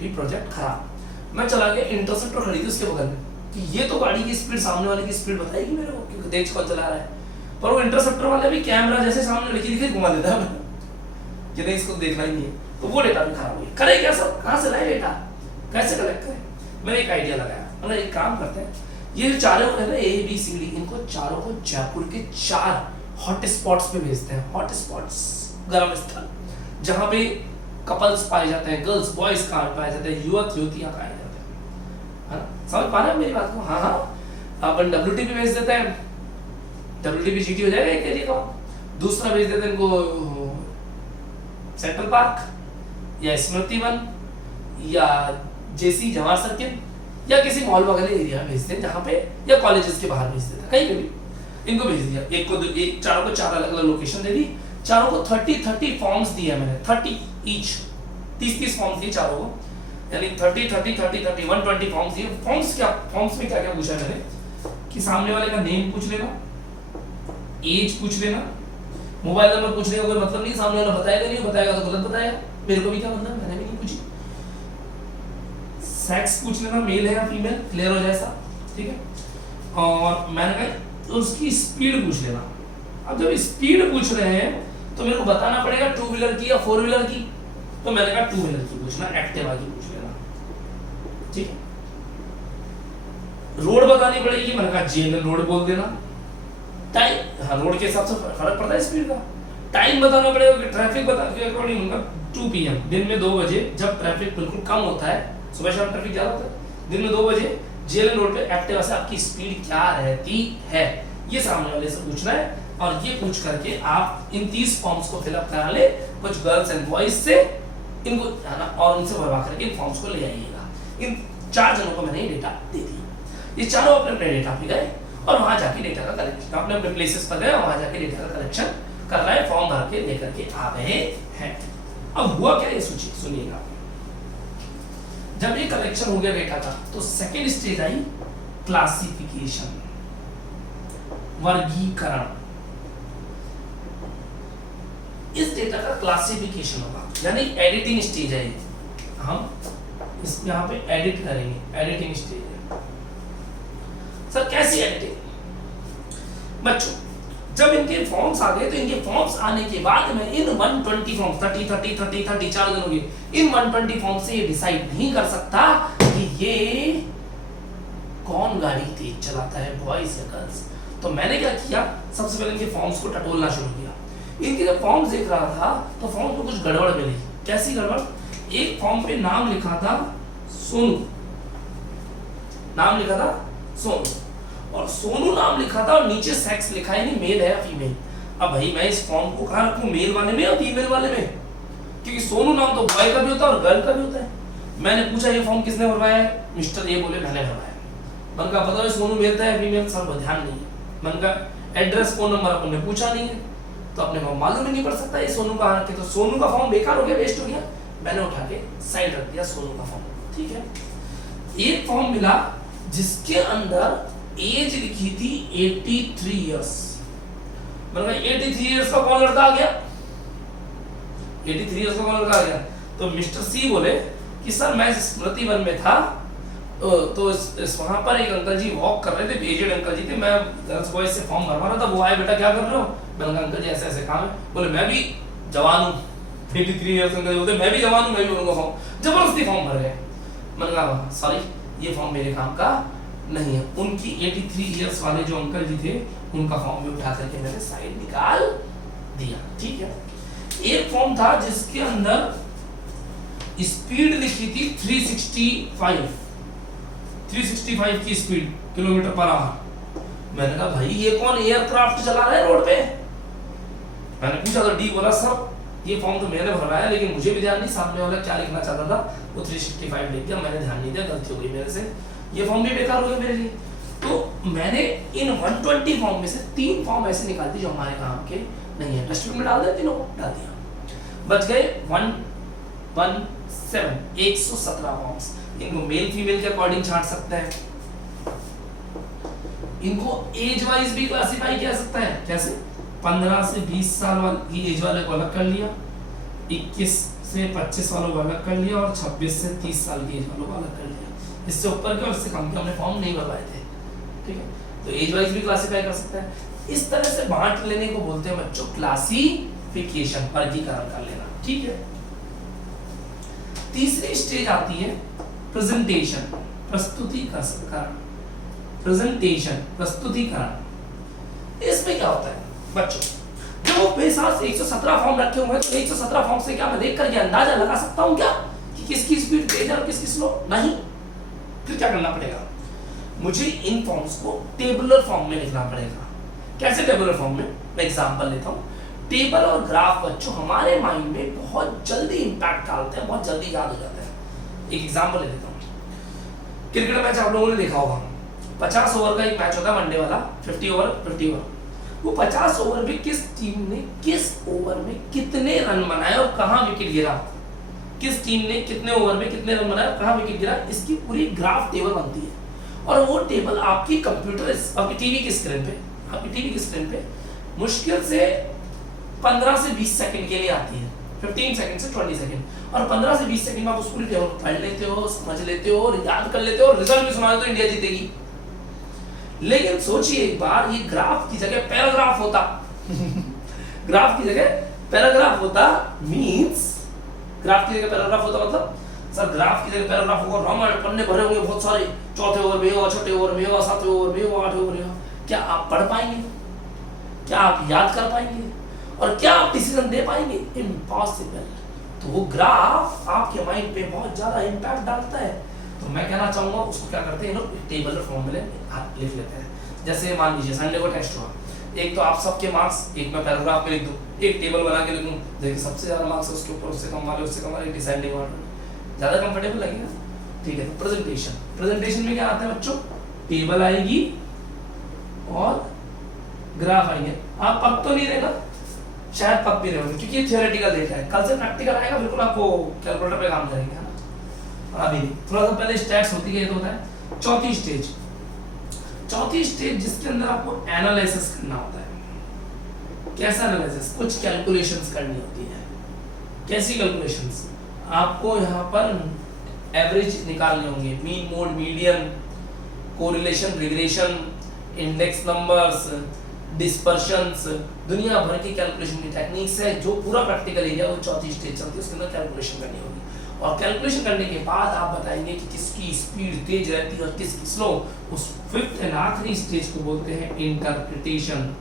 भी प्रोजेक्ट खराब। मैं चला गया इंटरसेप्टर खरीदी उसके बगल में कि ये तो गाड़ी की स्पीड, सामने वाले की स्पीड बताएगी मेरे को कि देख कौन चला रहा है। पर वो इंटरसेप्टर वाले भी कैमरा जैसे सामने लड़की दिखे घुमा देता है कि नहीं इसको देखना ही नहीं है, तो वो डेटा भी खराब हो गया। करे क्या सब, कहाँ से लाए डेटा, कैसे कलेक्ट करें? मैंने एक आइडिया लगाया, मतलब एक काम करते हैं, ये जो चारों है ना ABCD, इनको चारों को जयपुर के 4 हॉट स्पॉट्स पे भेजते हैं। हॉट स्पॉट्स गर्म स्थल, जहाँ पे कपल्स पाए जाते हैं, गर्ल्स बॉयज कहाँ पाए जाते हैं, युवक युवतियां पाए जाते हैं, है ना? समझ पा रहे हैं मेरी बात को? हाँ हाँ, अपन WTP भेज देते हैं, WTP GT हो जाएगा एक एरिया का। दूसरा भेज देते हैं इनको सेंट्रल पार्क या स्मृति वन या JC जवाहर सर्किल या किसी मॉल वगैरह एरिया में भेजते हैं, जहाँ पे या कॉलेजेस के बाहर भेज देते हैं, कहीं पे भी इनको भेज दिया। चारों को 4 अलग अलग लोकेशन दे दी, चारों को 30 फॉर्म्स दिए मैंने, 30 ईच, 30 फॉर्म्स दिए चारों को, यानी 30 120 फॉर्म्स दिए। फॉर्म्स में क्या क्या पूछा मैंने कि सामने वाले का नेम पूछ लेना, एज पूछ लेना, मोबाइल नंबर पूछने का कोई मतलब नहीं, सामने वाला बताएगा नहीं, बताएगा तो गलत बताएगा, मेरे को भी क्या मतलब, मैंने भी नहीं पूछी। सेक्स पूछ लेना, मेल है या फीमेल, क्लियर हो जाए सब, ठीक है। और मैंने कहा उसकी स्पीड पूछ लेना। अब जब स्पीड पूछ रहे हैं तो मेरे को बताना पड़ेगा 2 व्हीलर की या 4 व्हीलर की, तो मैंने कहा 2 व्हीलर की पूछना, एक्टिवा की पूछ लेना, ठीक है। रोड बतानी पड़ेगी, मैंने कहा GNL रोड बोल देना। टाइम, हाँ रोड के हिसाब से फर्क पड़ता है स्पीड का। टाइम बताना पड़ेगा कि ट्रैफिक बता के अकॉर्डिंग उनका 2 PM, दिन में 2 बजे जब ट्रैफिक बिल्कुल कम होता है, सुबह शाम ट्रैफिक ज्यादा होता है, दिन में 2 बजे GNL रोड पे एक्टिवा से आपकी स्पीड क्या रहती है, ये सामने वाले से पूछना है। और ये पूछ करके आप इन 30 फॉर्म्स को फिलअप करा ले, कुछ गर्ल्स एंड बॉयज से इनको, है ना, और उनसे भरवा करके इन फॉर्म्स को ले आइएगा। इन 4 जनों को मैंने ये डेटा दे दिया। ये चारों अपने अपने डेटा पे गए और वहां जाके डेटा का कलेक्शन, अपने अपने प्लेसेस पर गए और वहां जाके डेटा का कलेक्शन कर रहा है, फॉर्म भर के लेकर के आ गए हैं। अब हुआ क्या, ये सुनिएगा। जब ये कलेक्शन हो गया डेटा का, तो सेकेंड स्टेज आई क्लासिफिकेशन, वर्गीकरण। इस डेटा का क्लासिफिकेशन होगा, यानी एडिटिंग स्टेज है। हम इस यहाँ पे एडिट करेंगे, एडिटिंग स्टेज है। सर कैसी एडिटिंग? बच्चों जब इनके फॉर्म्स आ गए तो इनके फॉर्म्स आने के बाद में इन 120 फॉर्म 30 4 दिन हो गए, इन 120 फॉर्म से ये डिसाइड नहीं कर सकता कि ये कौन गाड़ी तेज चलाता है, बॉयज या गर्ल्स। तो मैंने क्या किया, सबसे पहले इनके फॉर्म्स को टटोलना शुरू किया। इनके जब फॉर्म्स देख रहा था तो फॉर्म में कुछ गड़बड़ मिली। कैसी गड़बड़? एक फॉर्म पे नाम लिखा था सोनू, नाम लिखा था सोनू, और सोनू नाम लिखा था और नीचे सेक्स लिखा है, नहीं मेल है या फीमेल। अब भाई मैं इस फॉर्म को कहाँ रखूं, मेल वाले में या फीमेल वाले में? क्योंकि सोनू नाम तो बॉय का भी होता है और गर्ल का भी होता है। मैंने पूछा ये फॉर्म किसने भरवाया है? मिस्टर ये बोले मैंने भरवाया। मन का पता है सोनू मेल था या फीमेल? सर को ध्यान नहीं है। मन का एड्रेस फोन नंबर अपन ने पूछा नहीं है तो अपने को मालूम ही नहीं पड़ सकता ये सोनू कहाँ रखे। तो सोनू का फॉर्म बेकार हो गया, वेस्ट हो गया। मैंने उठा के साइड रख दिया सोनू का फॉर्म। ठीक है, एक फॉर्म मिला जिसके अंदर एज लिखी थी 83 इयर्स। मतलब 83 इयर्स का कौन लड़का आ गया? 83 इयर्स का कौन लड़का आ गया? तो मिस्टर सी बोले कि सर मैं स्मृति वन में था तो वहां पर एक अंकल जी वॉक कर रहे थे, एजेड अंकल जी थे, मैं गर्ल्स बॉयज से फॉर्म भरवा रहा था। वो आए, बेटा क्या कर रहे हो? मैंने कहा अंकल जी ऐसे ऐसे काम है। बोले मैं भी जवान हूँ, 83 इयर्स अंकल बोलते मैं भी जवान हूँ, मैं भी उनका फॉर्म जबरदस्ती फॉर्म भर गए। मैंने कहा सॉरी ये फॉर्म मेरे काम का नहीं है। उनकी 83 इयर्स वाले जो अंकल जी थे उनका फॉर्म भी उठा करके मैंने साइड निकाल दिया। ठीक है, एक फॉर्म था जिसके अंदर स्पीड लिखी थी 365 की स्पीड किलोमीटर पर आवर। मैंने कहा भाई ये कौन एयरक्राफ्ट चला रहा है रोड पे? मैंने पूछा तो डी बोला सर ये फॉर्म तो मैंने भरवाया लेकिन मुझे भी ध्यान नहीं सामने वाला क्या लिखना चाहता था, वो 365 लिख दिया, मैंने ध्यान नहीं दिया, गलती हो गई मेरे से, ये फॉर्म भी बेकार हो गया मेरे लिए। तो मैंने इन 120 फॉर्म में से 3 फॉर्म ऐसे निकाल दी जो हमारे काम के नहीं है, डस्टबिन में डाल दिया, तीनों को डाल दिया, बच गए 117 फॉर्म्स। इनको मेल फीमेल के अकॉर्डिंग छांट सकता है, इनको एज वाइज भी क्लासिफाई किया सकता है। कैसे? 15 से 20 साल वाली एज वाले को अलग कर लिया, 21 से 25 वालों को अलग कर लिया और 26 से 30 साल की एज वालों को अलग कर लिया। इससे ऊपर के और इससे कम के हमने फॉर्म नहीं भरवाए थे। ठीक है, तो एज वाइज भी क्लासिफाई कर सकता है। इस तरह से बांट लेने को बोलते हैं बच्चों क्लासिफिकेशन, वर्गीकरण कर लेना। ठीक है, तीसरी स्टेज आती है प्रेजेंटेशन, प्रस्तुतिकरण। प्रेजेंटेशन, प्रस्तुतिकरण। इसमें क्या होता है बच्चों, जब वो मेरे साथ 117 फॉर्म रखे हुए हैं तो 117 फॉर्म से क्या मैं देख करके अंदाजा लगा सकता हूं क्या कि किसकी स्पीड तेज है और किसकी स्लो? नहीं। फिर क्या करना पड़ेगा? मुझे इन फॉर्म्स को टेबुलर फॉर्म में लिखना पड़ेगा। कैसे टेबुलर फॉर्म में? मैं एग्जांपल लेता हूं। टेबल और ग्राफ बच्चों हमारे माइंड में बहुत जल्दी इंपैक्ट डालते हैं, बहुत जल्दी याद हो जाते हैं। एक एग्जांपल ले लेता हूं। क्रिकेट मैच आप लोगों ने देखा होगा, 50 ओवर का एक मैच होता है वनडे वाला, 50 ओवर। वो 50 ओवर में किस टीम ने किस ओवर में कितने रन बनाए और कहां विकेट गिरा, किस टीम ने कितने ओवर में कितने रन बनाए और कहां विकेट गिरा, इसकी पूरी ग्राफ टेबल बनती है। और वो टेबल आपकी कंप्यूटर, आपकी टीवी की स्क्रीन पे मुश्किल से 15 से 20 सेकंड के लिए आती है, 15 सेकंड से 20 सेकंड। और 15 से 20 सेकंड में आप उस पूरी टेबल पढ़ लेते हो, समझ लेते हो और याद कर लेते हो और रिजल्ट भी सुना देते हो, इंडिया जीतेगी। लेकिन सोचिए एक बार, ये ग्राफ की जगह पैराग्राफ होता ग्राफ की जगह पैराग्राफ होता, मींस ग्राफ की जगह पैराग्राफ होता मतलब सर ग्राफ की जगह पैराग्राफ होगा, रामायण पन्ने भरे होंगे बहुत सारे, चौथे ओवर में होगा, छठे ओवर में होगा, सातवें ओवर में होगा, आठवें ओवर में होगा। क्या आप पढ़ पाएंगे? क्या आप याद कर पाएंगे? और क्या आप डिसीजन दे पाएंगे? इम्पॉसिबल। तो वो ग्राफ आपके माइंड पे बहुत ज्यादा इंपैक्ट डालता है। तो मैं कहना चाहूंगा उसको क्या करते हैं लोग, टेबल फॉर्म में लिख लेते हैं। जैसे मान लीजिए संडे को टेस्ट हुआ, एक तो आप सबके मार्क्स एक मैं पैराग्राफ में लिख दूं, एक टेबल बना के लिख दूं, देखिए सबसे ज्यादा मार्क्स है उसके ऊपर, उससे कम वाले डिसाइडिंग ऑर्डर, ज्यादा कंफर्टेबल लगेगा। ठीक है, तो प्रेजेंटेशन में क्या आता है बच्चों, टेबल आएगी और ग्राफ आएंगे। आप पक तो नहीं रहेगा, शायद पक भी रहोगे क्योंकि ये थियोरेटिकल डेटा है, कल से प्रैक्टिकल आएगा, बिल्कुल आपको कैलकुलेटर पे काम करेंगे, है ना। अभी थोड़ा सा पहले स्टैट्स होती है तो होता है चौथी स्टेज जिसके अंदर आपको एनालिसिस करना होता है। कैसा एनालिसिस? कुछ कैलकुलेशंस करनी होती है। कैसी कैलकुलेशंस? आपको यहाँ पर एवरेज निकालने होंगे, mean, mode, median, correlation, regression, index numbers, dispersions, दुनिया भर की कैलकुलेशन की टेक्निक्स है। जो पूरा प्रैक्टिकल एरिया वो चौथी स्टेज चलती है, उसके अंदर कैलकुलेशन करनी होगी। और कैलकुलेशन करने के बाद आप बताएंगे कि किसकी स्पीड तेज रहती है और किसकी स्लो। उस फिफ्थ एंड आखिरी स्टेज को बोलते हैं इंटरप्रिटेशन।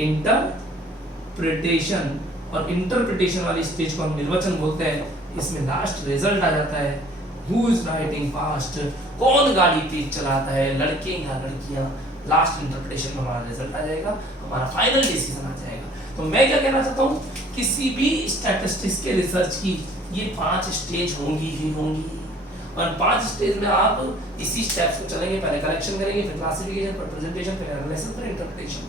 इंटरप्रिटेशन, और इंटरप्रिटेशन वाली स्टेज को हम निर्वचन बोलते हैं। इसमें लास्ट रिजल्ट आ जाता है, हु इज राइडिंग फास्ट, कौन गाड़ी तेज चलाता है, लड़के या लड़कियां। लास्ट इंटरप्रिटेशन में हमारा रिजल्ट आ जाएगा, हमारा फाइनल डिसीजन आ जाएगा। तो मैं क्या कहना चाहता हूँ, किसी भी स्टैटिस्टिक्स के रिसर्च की ये 5 स्टेज होंगी ही होंगी। और 5 स्टेज में आप इसी स्टेप्स को चलेंगे, पहले कलेक्शन करेंगे, फिर क्लासिफिकेशन, फिर प्रेजेंटेशन, फिर एनालिसिस, फिर इंटरप्रिटेशन,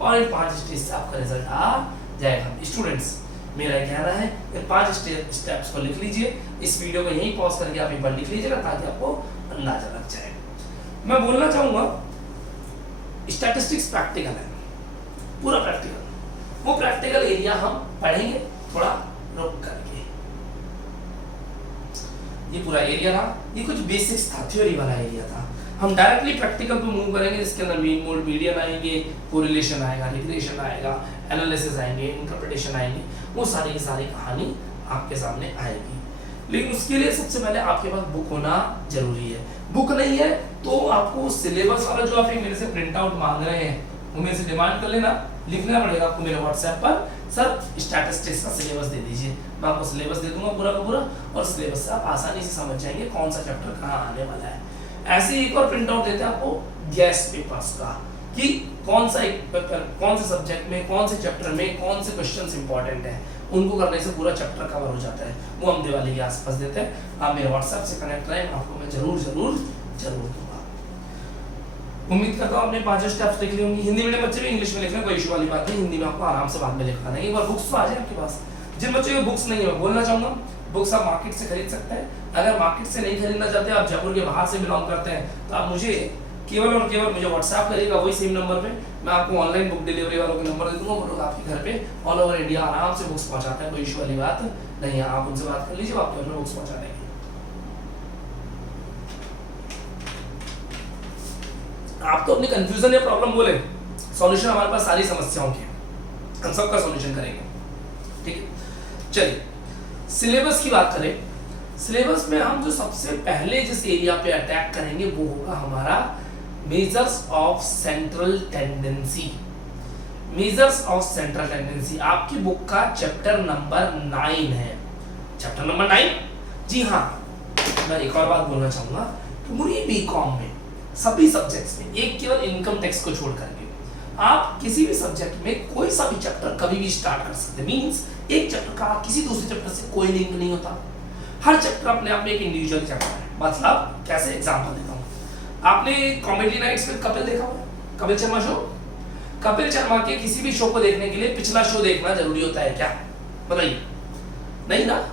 और इन 5 स्टेज से आपका रिजल्ट आ जाएगा। स्टूडेंट्स, मेरा कहना है इन 5 स्टेप्स को लिख लीजिए। इस वीडियो को यहीं पॉज करके आप एक बार लिख लीजिएगा ताकि आपको अंदाजा लग जाए। मैं बोलना चाहूंगा स्टैटिस्टिक्स प्रैक्टिकल है, पूरा प्रैक्टिकल। वो प्रैक्टिकल एरिया हम पढ़ेंगे थोड़ा रुक करके। ये पूरा एरिया था, ये कुछ बेसिक्स था, थ्योरी वाला एरिया था। हम डायरेक्टली प्रैक्टिकल पे मूव करेंगे, जिसके अंदर मीन, मोड, मीडियन आएंगे, कोरिलेशन आएगा, रिग्रेशन आएगा, एनालिसिस आएंगे, इंटरप्रिटेशन आएंगे। वो सारी की सारी कहानी आपके सामने आएगी। लेकिन उसके लिए सबसे पहले आपके पास बुक होना जरूरी है। बुक नहीं है तो आपको सिलेबस वाला जो आप मेरे से प्रिंट आउट मांग रहे हैं वो मेरे से डिमांड कर लेना, लिखना पड़ेगा आपको मेरे व्हाट्सएप पर, सर स्टैटिस्टिक्स का सिलेबस दे दीजिए। मैं आपको सिलेबस दे दूंगा पूरा का पूरा, और सिलेबस से आप आसानी से समझ जाएंगे कौन सा चैप्टर कहाँ आने वाला है। ऐसे एक और प्रिंट आउट देते हैं आपको गैस पेपर्स का, कि कौन सा एक पेपर, कौन से सब्जेक्ट में, कौन से चैप्टर में कौन से क्वेश्चंस इंपॉर्टेंट है। उनको करने से पूरा चैप्टर कवर हो जाता है। वो हम दिवाली के आसपास देते हैं। आप मेरे व्हाट्सएप से कनेक्ट रहें, आपको मैं जरूर जरूर जरूर दूंगा। उम्मीद करता हूँ आपने 5 स्टेप्स लिख ली होंगी। हिंदी मीडियम बच्चे भी इंग्लिश में लिख लें, कोई इशू वाली बात नहीं। हिंदी में आपको आराम से बाद में लिखना है। एक बार बुक्स तो आ जाए आपके पास। जिन बच्चों की बुक्स नहीं है, मैं बोलना चाहूंगा बुक्स आप मार्केट से खरीद सकते हैं। अगर मार्केट से नहीं खरीदना चाहते, आप जयपुर के बाहर से बिलोंग करते हैं, तो आप मुझे केवल और केवल मुझे व्हाट्सएप करिएगा, वही सेम नंबर पे। मैं आपको ऑनलाइन बुक डिलीवरी वालों के नंबर दे दूंगा, वो लोग आपके घर पे ऑल ओवर इंडिया आराम से बुक्स पहुंचाते हैं। कोई इशू वाली बात नहीं है। आप उनसे बात कर लीजिए, आपके घर में बुक्स पहुंचा देंगे। आप तो अपनी कंफ्यूजन या प्रॉब्लम बोले, सॉल्यूशन हमारे पास सारी समस्याओं के, हम सबका सॉल्यूशन करेंगे। ठीक है, चलिए सिलेबस की बात करें। सिलेबस में हम जो सबसे पहले जिस एरिया पे अटैक करेंगे वो होगा हमारा measures of central tendency. Measures of central tendency आपकी बुक का चैप्टर नंबर 9 है। चैप्टर नंबर 9, जी हाँ। मैं एक और बात बोलना चाहूंगा, पूरी बीकॉम में सभी सब्जेक्ट्स में, एक केवल इनकम टैक्स को छोड़ करके, आप किसी भी सब्जेक्ट में कोई सा भी चैप्टर कभी भी स्टार्ट कर सकते हैं। मींस एक चैप्टर का किसी दूसरे चैप्टर से कोई लिंक नहीं होता। हर चैप्टर अपने आप में एक इंडिविजुअल चैप्टर है। मतलब कैसे, एग्जांपल देता हूँ। आपने कॉमेडी नाइट्स में कपिल देखा होगा, कपिल शर्मा शो। कपिल शर्मा के किसी भी शो को देखने के लिए पिछला शो देखना जरूरी होता है क्या? बताइए, नहीं ना।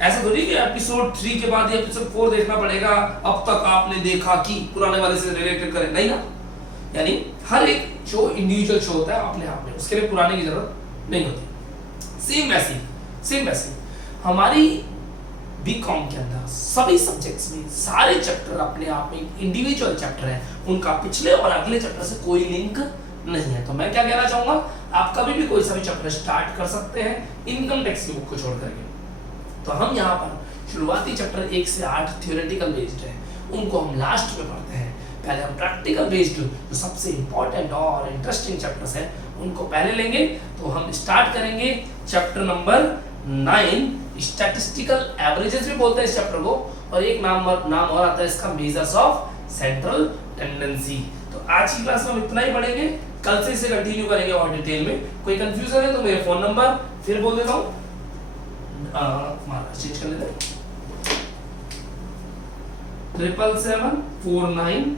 ऐसा थोड़ी कि एपिसोड 3 के बाद एपिसोड 4 देखना पड़ेगा, अब तक आपने देखा कि पुराने वाले से रिलेटेड करें, नहीं ना। यानी हर एक शो इंडिविजुअल शो होता है अपने आप में, उसके लिए पुराने की जरूरत नहीं होती। सेम वैसी हमारी बीकॉम के अंदर सभी सब्जेक्ट्स में सारे चैप्टर अपने आप में इंडिविजुअल चैप्टर है, उनका पिछले और अगले चैप्टर से कोई लिंक नहीं है। तो मैं क्या कहना चाहूंगा, आप कभी भी कोई सा भी चैप्टर स्टार्ट कर सकते हैं इनकम टैक्स की बुक को छोड़ करके। तो हम यहाँ पर शुरुआती चैप्टर 1 से 8 थ्योरेटिकल बेस्ड है, उनको हम लास्ट में पढ़ते हैं। पहले हम प्रैक्टिकल बेस्ड जो सबसे इंपॉर्टेंट और इंटरेस्टिंग चैप्टर्स हैं उनको पहले लेंगे। तो हम स्टार्ट करेंगे चैप्टर नंबर 9, स्टैटिस्टिकल एवरेजेस भी बोलते हैं इस चैप्टर को, और एक नाम और आता है इसका मेजर्स ऑफ सेंट्रल टेंडेंसी। तो आज की क्लास में हम इतना ही पढ़ेंगे, कल से इसे कंटिन्यू करेंगे और डिटेल में। कोई कंफ्यूजन है तो मेरे फोन नंबर फिर बोल देता हूँ, चेंज कर लेते हैं, 77749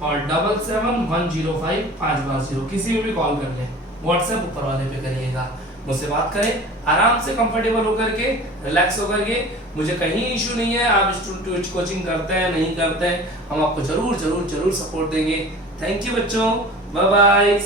और 77105 किसी में भी कॉल कर लें। व्हाट्सएप ऊपर वाले पे करिएगा, मुझसे बात करें आराम से, कंफर्टेबल होकर के, रिलैक्स होकर के। मुझे कहीं इशू नहीं है, आप स्टूडेंट कोचिंग करते हैं नहीं करते हैं, हम आपको जरूर जरूर जरूर सपोर्ट देंगे। थैंक यू बच्चों, बाय बाय।